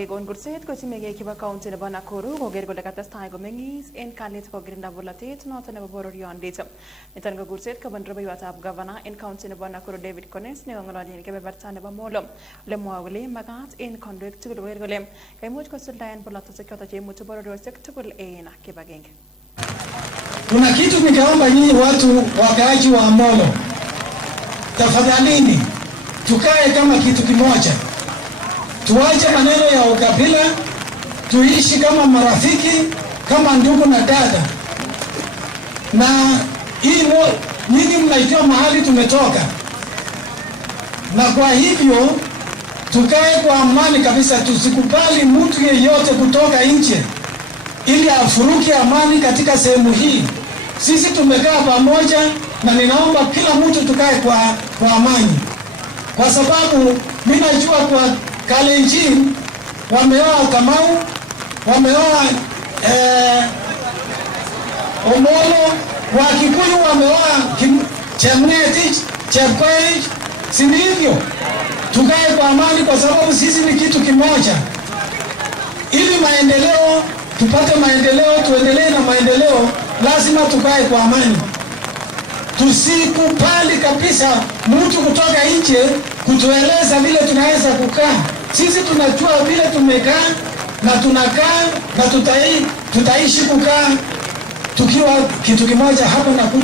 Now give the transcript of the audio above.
Egon Gurset ko chimege kiba county nebo Nakuru koger kole katestai komengis en kalyet kokirinda bolatet noton nebo bororiondit. Niton ko Gurset kabun rubeiwotab governor en county nebo Nakuru David Kones ne ngololchin kebeberta nebo Molo. Le mwa kole makat en kondoik tugul koger kole kaimuch kosuldaen bolatet choto cheimuchi bororiosiek tugul en kibagenge. Kuna kitu nikaomba nyinyi watu wakaaji wa Molo, tafadhalini tukae kama kitu kimoja. Tuache maneno ya ukabila, tuishi kama marafiki, kama ndugu na dada. Na hii nyinyi mnaijua mahali tumetoka. Na kwa hivyo tukae kwa amani kabisa, tusikubali mtu yeyote kutoka nje ili afuruki amani katika sehemu hii. Sisi tumekaa pamoja na ninaomba kila mtu tukae kwa amani. Kwa sababu mimi najua kwa Kalenjin wameoa Kamau, wameoa Omolo, Wakikuyu wameoa Chemngetich, Chepkoech, si hivyo? Tukae kwa amani kwa sababu sisi ni kitu kimoja. Ili maendeleo, tupate maendeleo, tuendelee na maendeleo, lazima tukae kwa amani. Tusikubali kabisa mtu kutoka nje kutueleza vile tunaweza kukaa. Sisi tunajua vile tumekaa na tunakaa na tutaishi kukaa tukiwa kitu kimoja hapo na